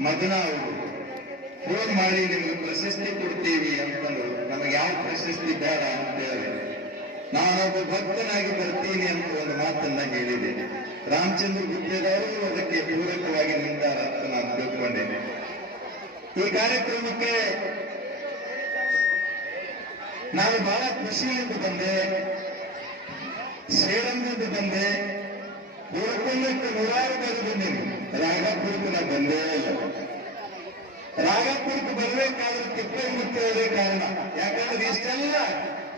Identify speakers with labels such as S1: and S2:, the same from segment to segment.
S1: ಮದನ ಅವರು ಫೋನ್ ಮಾಡಿ ನಿಮ್ಗೆ ಪ್ರಶಸ್ತಿ ಕೊಡ್ತೀವಿ ಅಂತಂದ್ರು ನಮಗೆ ಯಾವ ಪ್ರಶಸ್ತಿ ಬೇಡ ಅಂತ ಹೇಳಿ. ನಾನೊಬ್ಬ ಭಕ್ತನಾಗಿ ಬರ್ತೀನಿ ಅಂತ ಒಂದು ಮಾತನ್ನ ಹೇಳಿದೆ. ರಾಮಚಂದ್ರ ಗುತ್ತೇದವರು ಅದಕ್ಕೆ ಪೂರಕವಾಗಿ ನಿಂತಾರ ಅಂತ ನಾನು ತಿಳ್ಕೊಂಡಿದ್ದೆ. ಈ ಕಾರ್ಯಕ್ರಮಕ್ಕೆ ನಾನು ಬಹಳ ಖುಷಿಯಿಂದ ಬಂದೆ. ಸೇಡಂದಿಂದ ಬಂದೆ. ಹುಡ್ಕೊಂಡಕ್ಕೆ ನೂರಾರು ಬಾರಿ ಬಂದೀನಿ ರಾಗಪುರಕ್ಕೆ ನಾ ಬಂದೇ ಇಲ್ಲ. ರಾಗಪುರಕ್ಕೆ ಬರಬೇಕಾದ್ರೆ ತಿಪ್ಪೇಮುತ್ತವರೇ ಕಾರಣ. ಯಾಕಂದ್ರೆ ಇಷ್ಟೆಲ್ಲ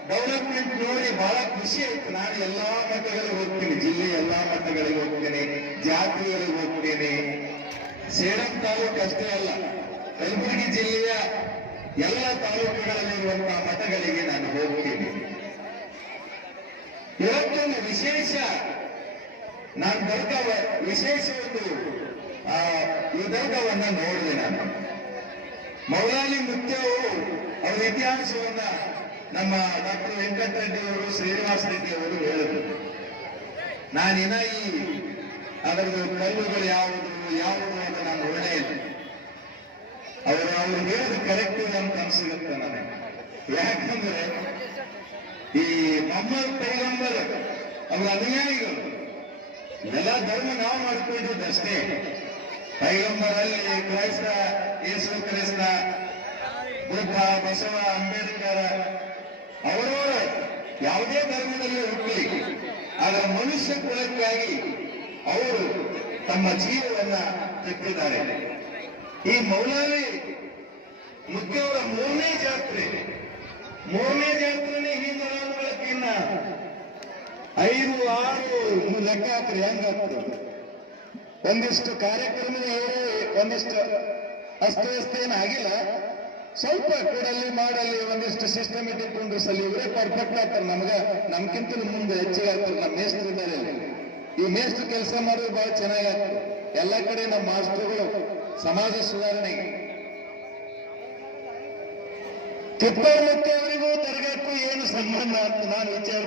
S1: ಡೆವಲಪ್ಮೆಂಟ್ ನೋಡಿ ಬಹಳ ಖುಷಿ ಆಯ್ತು. ನಾನು ಎಲ್ಲಾ ಮಠಗಳಿಗೆ ಹೋಗ್ತೀನಿ, ಜಿಲ್ಲೆ ಎಲ್ಲಾ ಮಠಗಳಿಗೆ ಹೋಗ್ತೇನೆ ಜಾತ್ರೆಗಳಿಗೆ ಹೋಗ್ತೇನೆ. ಸೇಡಂ ತಾಲೂಕು ಅಷ್ಟೇ ಅಲ್ಲ, ಕಲಬುರಗಿ ಜಿಲ್ಲೆಯ ಎಲ್ಲ ತಾಲೂಕುಗಳಲ್ಲಿರುವಂತಹ ಮಠಗಳಿಗೆ ನಾನು ಹೋಗ್ತೀನಿ. ಇವತ್ತೊಂದು ವಿಶೇಷ ನಾನು ದರ್ಗವ ವಿಶೇಷ ಒಂದು ಈ ದರ್ಗವನ್ನ ನೋಡಿದೆ ನಾನು. ಮೌಲಾಲಿ ಮುತ್ಯ ಅವರು ಅವರ ಇತಿಹಾಸವನ್ನ ನಮ್ಮ ಡಾಕ್ಟರ್ ವೆಂಕಟರೆಡ್ಡಿ ಅವರು, ಶ್ರೀನಿವಾಸ ರೆಡ್ಡಿ ಅವರು ಹೇಳಿದ್ರು. ನಾನಿನ ಈ ಅದರದ್ದು ಕಲ್ಲುಗಳು ಯಾವುದು ಯಾವುದು ಅಂತ ನಾನು ಒಳ್ಳೆಯದು ಅವರು ಅವರು ಹೇಳಿದ ಕರೆಕ್ಟ್ ಅಂತ ಅನ್ಸಿರುತ್ತೆ ನನಗೆ. ಯಾಕಂದ್ರೆ ಈ ಮೊಹಮ್ಮದ್ ಪೈಗಂಬರ್ ಅವರ ಅನುಯಾಯಿಗಳು ಎಲ್ಲ ಧರ್ಮ ನಾವು ಮಾಡಿಕೊಂಡಿದ್ದಷ್ಟೇ ಪೈಗಂಬರಲ್ಲಿ ಕ್ರೈಸ್ತ, ಯೇಸು ಕ್ರೈಸ್ತ, ಬುದ್ಧ, ಬಸವ, ಅಂಬೇಡ್ಕರ್ ಅವರವರು ಯಾವುದೇ ಧರ್ಮದಲ್ಲಿ ಹುಟ್ಟಲಿ ಆದ್ರೆ ಮನುಷ್ಯ ಕುಲಕ್ಕಾಗಿ ಅವರು ತಮ್ಮ ಜೀವವನ್ನ ತೆತ್ತಿದ್ದಾರೆ ಈ ಮೌಲಾಲಿ ಮುಖ್ಯವರ ಮೂರನೇ ಜಾತ್ರೆ ಮೂರನೇ ಜಾತ್ರೆ ಹಿಂದೂ ಐದು ಆರು ಲೆಕ್ಕ ಹಾಕ್ರಿ ಹೆಂಗಾಗ್ತದೆ ಒಂದಿಷ್ಟು ಕಾರ್ಯಕ್ರಮದ ಒಂದಿಷ್ಟು ಅಸ್ತವ್ಯಸ್ತ ಏನು ಆಗಿಲ್ಲ. ಸ್ವಲ್ಪ ಕೂಡಲ್ಲಿ ಮಾಡಲ್ಲಿ ಒಂದಿಷ್ಟು ಸಿಸ್ಟಮೆಟಿಕ್ ಸಲ ಇವರೇ ಪರ್ಫೆಕ್ಟ್ ಆಗ್ತಾರೆ ನಮ್ಗ. ನಮ್ಗಿಂತ ಮುಂದೆ ಹೆಚ್ಚಿಗೆ ಆಗ್ತಾರೆ ನಮ್ಮ ಮೇಸ್ತ್ರು ಇದ್ದಾರೆ. ಈ ಮೇಸ್ತ್ರು ಕೆಲಸ ಮಾಡೋದು ಬಹಳ ಚೆನ್ನಾಗಿ ಆಗ್ತದೆ. ಎಲ್ಲ ಕಡೆ ನಮ್ಮ ಮಾಸ್ಟರ್ಗಳು ಸಮಾಜ ಸುಧಾರಣೆಗೆ. ತಿಪ್ಪಮ್ಮಕ್ಕೆ ಅವರಿಗೂ ದರ್ಗಾಕ್ಕೂ ಏನು ಸಂಬಂಧ ಅಂತ ನಾನು ವಿಚಾರ